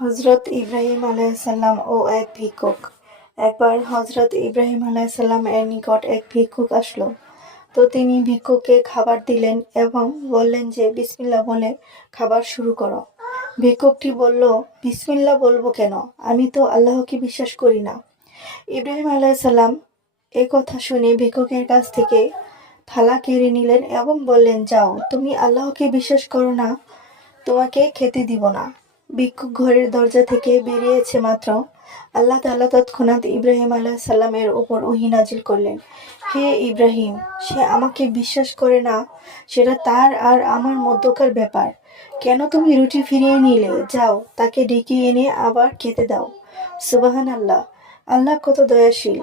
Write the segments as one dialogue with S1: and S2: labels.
S1: হজরত ইব্রাহিম আলাইসাল্লাম ও এক ভিক্ষুক। একবার হজরত ইব্রাহিম আলাইসাল্লাম এর নিকট এক ভিক্ষুক আসলো। তো তিনি ভিক্ষুককে খাবার দিলেন এবং বললেন যে বিসমিল্লা বলে খাবার শুরু করো। ভিক্ষুকটি বলল বিসমিল্লা বলব কেন? আমি তো আল্লাহকে বিশ্বাস করি না। ইব্রাহিম আলাইসাল্লাম এ কথা শুনে ভিক্ষুকের কাছ থেকে থালা কেড়ে নিলেন এবং বললেন, যাও, তুমি আল্লাহকে বিশ্বাস করো না, তোমাকে খেতে দিব না। ভিক্ষুক ঘরের দরজা থেকে বেরিয়েছে মাত্র। আল্লাহ তাআলা তৎক্ষণাৎ ইব্রাহিম আলাহ সাল্লামের ওপর ওহী নাজিল করলেন। হে ইব্রাহিম, সে আমাকে বিশ্বাস করে না, সেটা তার আর আমার মধ্যকার ব্যাপার। কেন তুমি রুটি ফিরিয়ে নিলে? যাও, তাকে ডেকে এনে আবার খেতে দাও। সুবাহান আল্লাহ আল্লাহ কত দয়াশীল।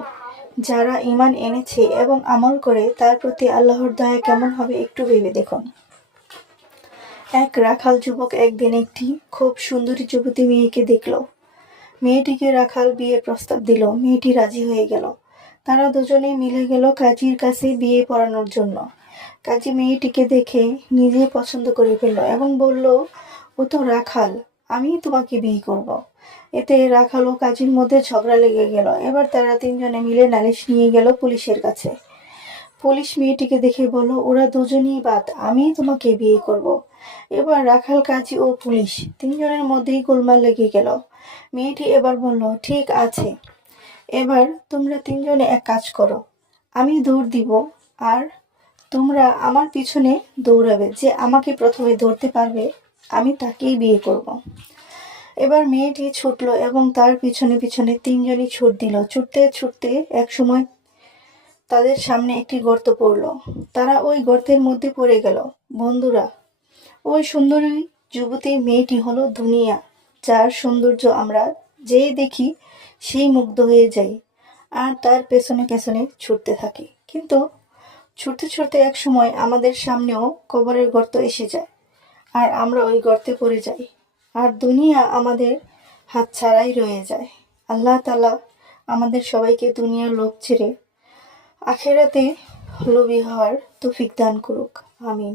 S1: যারা ইমান এনেছে এবং আমল করে, তার প্রতি আল্লাহর দয়া কেমন হবে একটু ভেবে দেখুন। এক রাখাল যুবক একদিন একটি খুব সুন্দরী যুবতী মেয়েকে দেখল। মেয়েটিকে রাখাল বিয়ের প্রস্তাব দিল। মেয়েটি রাজি হয়ে গেল। তারা দুজনে মিলে গেল কাজীর কাছে বিয়ে পড়ানোর জন্য। কাজী মেয়েটিকে দেখে নিজেই পছন্দ করে ফেলল এবং বলল, ও তো রাখাল, আমি তোমাকে বিয়ে করব। এতে রাখাল ও কাজীর মধ্যে ঝগড়া লেগে গেল। এবার তারা তিনজনে মিলে নালিশ নিয়ে গেল পুলিশের কাছে। পুলিশ মেয়েটিকে দেখে বলল, ওরা দুজনেই বাদ আমি তোমাকে বিয়ে করব। এবার রাখাল কাজী ও পুলিশ তিনজনের মধ্যেই গোলমাল লেগে গেল। মেয়েটি এবার বলল, ঠিক আছে। এবার তোমরা তিনজনে এক কাজ করো। আমি দৌড় দিব আর তোমরা আমার পিছনে দৌড়াবে। যে আমাকে প্রথমে ধরতে পারবে, আমি তাকেই বিয়ে করব। এবার মেয়েটি ছুটলো এবং তার পিছনে পিছনে তিনজনই ছুট দিল। ছুটতে ছুটতে এক সময় তাদের সামনে একটি গর্ত পড়ল। তারা ওই গর্তের মধ্যে পড়ে গেল। বন্ধুরা ওই সুন্দরী যুবতী মেয়েটি হলো দুনিয়া যার সৌন্দর্য আমরা যেই দেখি সেই মুগ্ধ হয়ে যাই আর তার পেছনে পেছনে ছুটতে থাকি। কিন্তু ছুটতে ছুটতে এক সময় আমাদের সামনেও কবরের গর্ত এসে যায় আর আমরা ওই গর্তে পড়ে যাই আর দুনিয়া আমাদের হাত ছাড়াই রয়ে যায়। আল্লাহ তালা আমাদের সবাইকে দুনিয়ার লোক ছেড়ে আখেরাতে লোভী হওয়ার তৌফিক দান করুক। আমিন।